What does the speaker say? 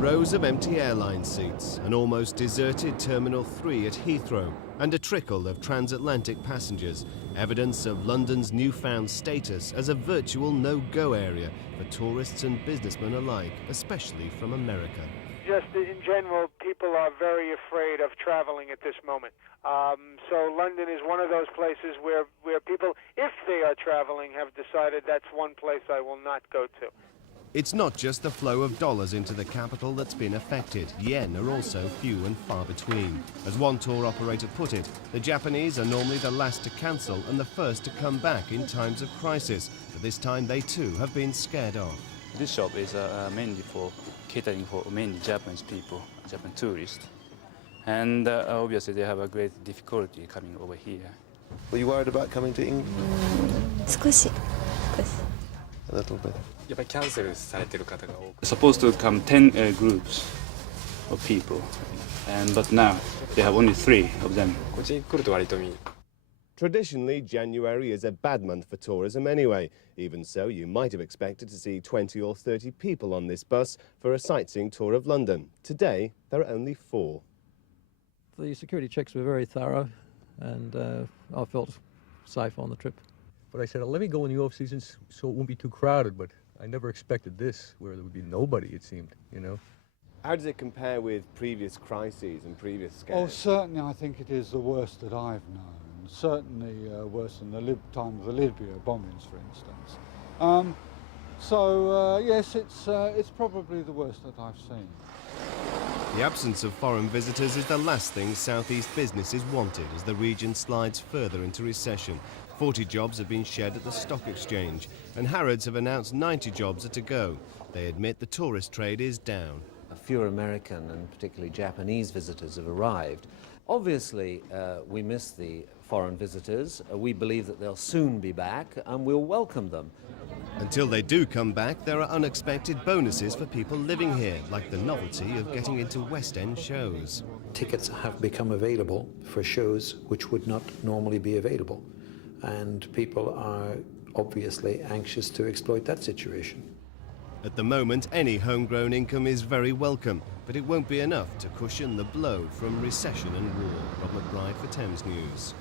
Rows of empty airline seats, an almost deserted Terminal 3 at Heathrow, and a trickle of transatlantic passengers, evidence of London's newfound status as a virtual no-go area for tourists and businessmen alike, especially from America. Just in general, people are very afraid of traveling at this moment. So London is one of those places where people, if they are traveling, have decided that's one place I will not go to. It's not just the flow of dollars into the capital that's been affected. Yen are also few and far between. As one tour operator put it, the Japanese are normally the last to cancel and the first to come back in times of crisis. But this time they too have been scared off. This shop is mainly for catering for mainly Japanese people, Japanese tourists. And obviously they have a great difficulty coming over here. Were you worried about coming to England? 少し。 A little bit. Supposed to come 10 groups of people, but now they have only 3 of them. Traditionally, January is a bad month for tourism anyway. Even so, you might have expected to see 20 or 30 people on this bus for a sightseeing tour of London. Today, there are only 4. The security checks were very thorough, and I felt safe on the trip. But I said, let me go in the off seasons so it won't be too crowded, but I never expected this, where there would be nobody, it seemed, you know. How does it compare with previous crises and previous scams? Oh, certainly I think it is the worst that I've known. Certainly worse than the time of the Libya bombings, for instance. Yes, it's probably the worst that I've seen. The absence of foreign visitors is the last thing Southeast businesses wanted as the region slides further into recession. 40 jobs have been shed at the stock exchange, and Harrods have announced 90 jobs are to go. They admit the tourist trade is down. Fewer American and particularly Japanese visitors have arrived. Obviously, we miss the foreign visitors. We believe that they'll soon be back, and we'll welcome them. Until they do come back, there are unexpected bonuses for people living here, like the novelty of getting into West End shows. Tickets have become available for shows which would not normally be available, and people are obviously anxious to exploit that situation. At the moment, any homegrown income is very welcome, but it won't be enough to cushion the blow from recession and war. Rob McBride for Thames News.